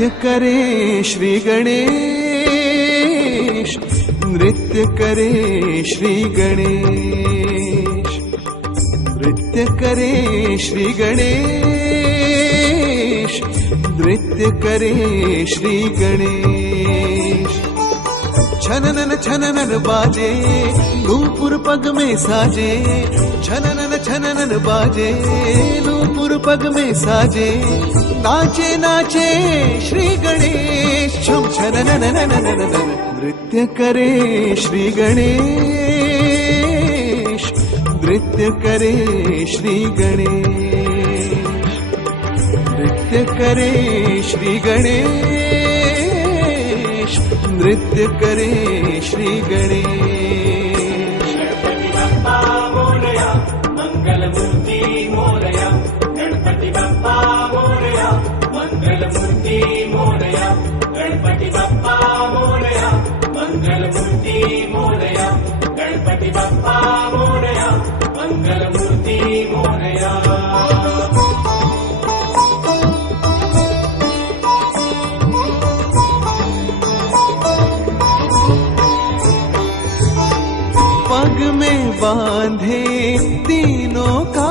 नृत्य करे श्री गणेश, नृत्य करे श्री गणेश, नृत्य करे श्री गणेश, नृत्य करे श्री गणेश। छननन छननन बाजे नूपुर पग में साजे, छननन छननन बाजे नूपुर पग में साजे, नाचे नाचे श्री गणेश छम छननन। नृत्य करे श्री गणेश, नृत्य करे श्री गणेश, नृत्य करे श्री गणेश, नृत्य करे श्री गणेश। गणपती बाप्पा मोरया, मंगलमूर्ती मोरया, गणपती बाप्पा मोरया, मंगलमूर्ती मोरया, गणपती बाप्पा मोरया, मंगलमूर्ती मोरया, गणपती बाप्पा मोरया, मंगलमूर्ती मोरया। पग में बांधे तीनों का